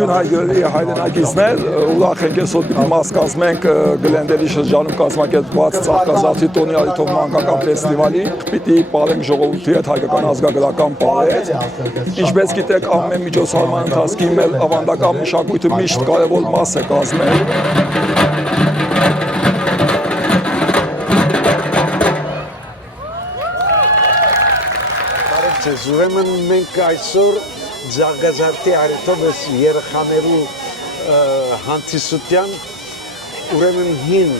Ողջույն հայրենակիցներ, ուրախ ենք այսօր պիտի մաս կազմենք Գլենդերի շրջանում կազմակերպված Ծաղկազարդի տոնի առիթով մանկական ֆեստիվալի, պիտի պարենք ժողովրդի հետ հայկական ազգագրական պարեր։ Ինչպես գիտեք, ամեն միջոցառման ընթացքում էլ ավանդական մշակույթը միշտ կարևոր մաս է կազմել։ Ուրեմն մենք այսօր Ծաղկազարդի առիթով երեխաներու հանդիսության ուրեմն հին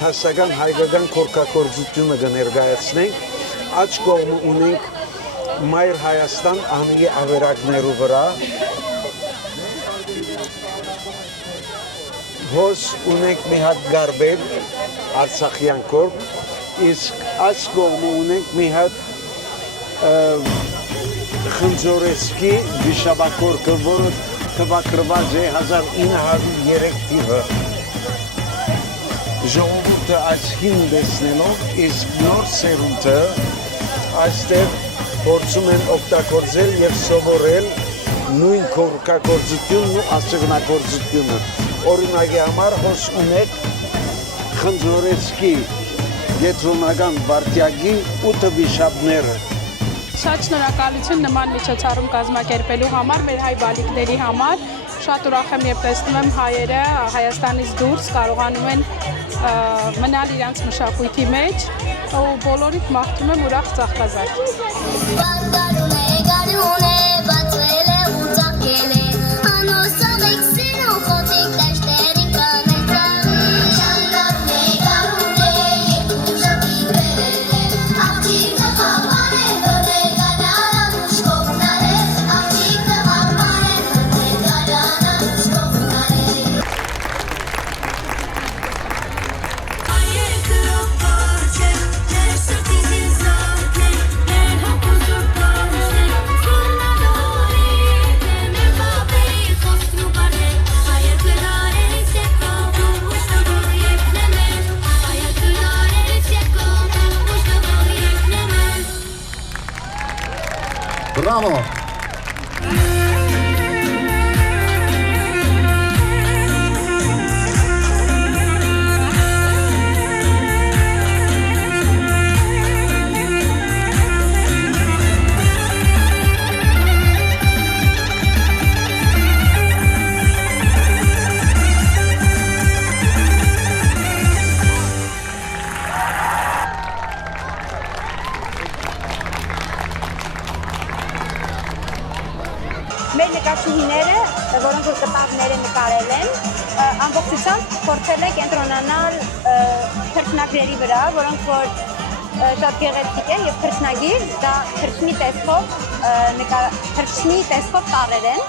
դասական հայկական քորքակորձությունը կներկայացնենք, աջ կողմը ունենք Մայր Հայաստան անիի ավերակներու վրա, հոս ունենք մի հատ գարբեր արցախյան կորպ, իսկ աջ կողմը ունենք մի հատ Խնձորեսկի վիշապակորքը, որը թվակրված է 1903 թիվը։ Ժողովուրդը այս հին տեսնելով, իսկ նոր սերունդը այստեղ փորձում են օգտագործել եւ սովորել նույն քորքակորձությունն ու ասեղնագործությունը։ Օրինակի համար հոս ունեք Խնձորեսկի գետրոնական վարդյակի 8 վիշապները։ Շատ շնորհակալություն նման միջոցառում կազմակերպելու համար, մեր հայ բալիկների համար։ Շատ ուրախ եմ, երբ տեսնում եմ հայերը Հայաստանից դուրս կարողանում են մնալ իրենց մշակույթի մեջ ու բոլորիդ մաղթում եմ ուրախ Ծաղկազարդ։ Bravo! Մեր նկարչուհիները, որոնք որ կտավները նկարել են, ամբողջությամբ փորձել են կենտրոնանալ թռչնագրերի վրա, որոնք որ շատ գեղեցիկ են եւ թռչնագիր, դա թռչնի տեսքով տառեր են։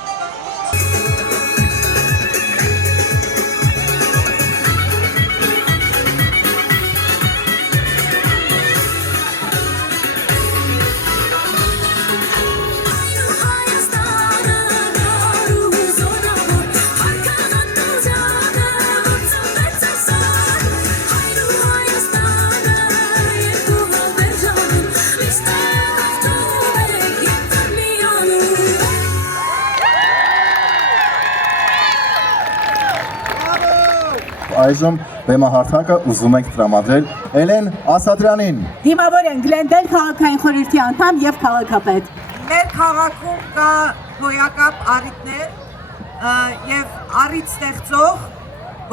Այժմ բեմահարթակը ուզում ենք տրամադրել Էլեն Ասատրյանին։ Դիմավոր են Գլենդել քաղաքային խորհրդի անդամ եւ քաղաքապետ։ Մեր քաղաքում կա հոյակապ առիթներ եւ առիթ ստեղծող,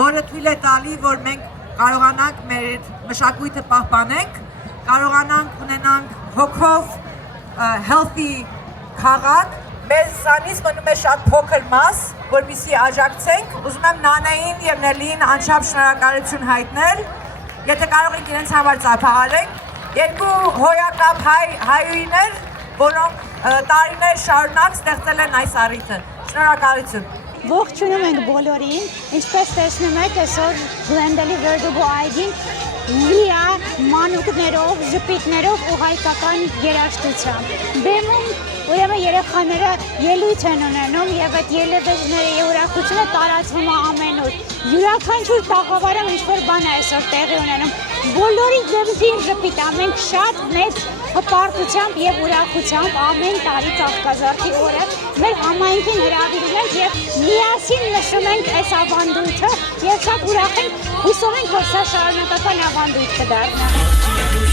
որը թույլ է տալի, որ մենք կարողանանք մեր մշակույթը պահպանենք, կարողանանք ունենանք հոգով healthy քաղաք։ Մեզանից մնում է շատ փոքր մաս, որպեսզի աջակցենք։ Ուզում եմ Նանային եւ Նելին անչափ շնորհակալություն հայտնել։ Եթե կարող եք իրենց համար ծափահարենք, երկու հոյակապ հայուհիներ, որոնք տարիներ շարունակ ստեղծել են այս առիթը։ Շնորհակալություն։ Ողջունում ենք բոլորին, ինչպես տեսնում եք, այսօր Գլենդելի Վերդուգո այգին լի է մանուկներով, ժպիտներով ու հայկական երաժշտությամբ։ Բեմում ուրեմն երեխաները ելույթ են ունենում եւ այդ ելևէջները եւ ուրախությունը տարածվում է ամենուր։ Յուրաքանչյուր տաղավարում ինչ-որ բան է այսօր տեղի ունենում։ Բոլորի դեմքին ժպիտ է, մենք շատ մեծ հպարտությամբ եւ ուրախությամբ ամեն տարի Կավկազարդի օրը մեր համայնքին հրավիրում ենք եւ միասին նշում ենք այս ավանդույթը եւ շատ ուրախ ենք, հուսով ենք, որ սա շարունակական ավանդույթ կդառնա։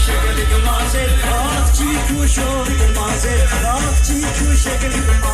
Şekerim mazet, ah çiğ kuşu mazet, ah çiğ kuşu şekerim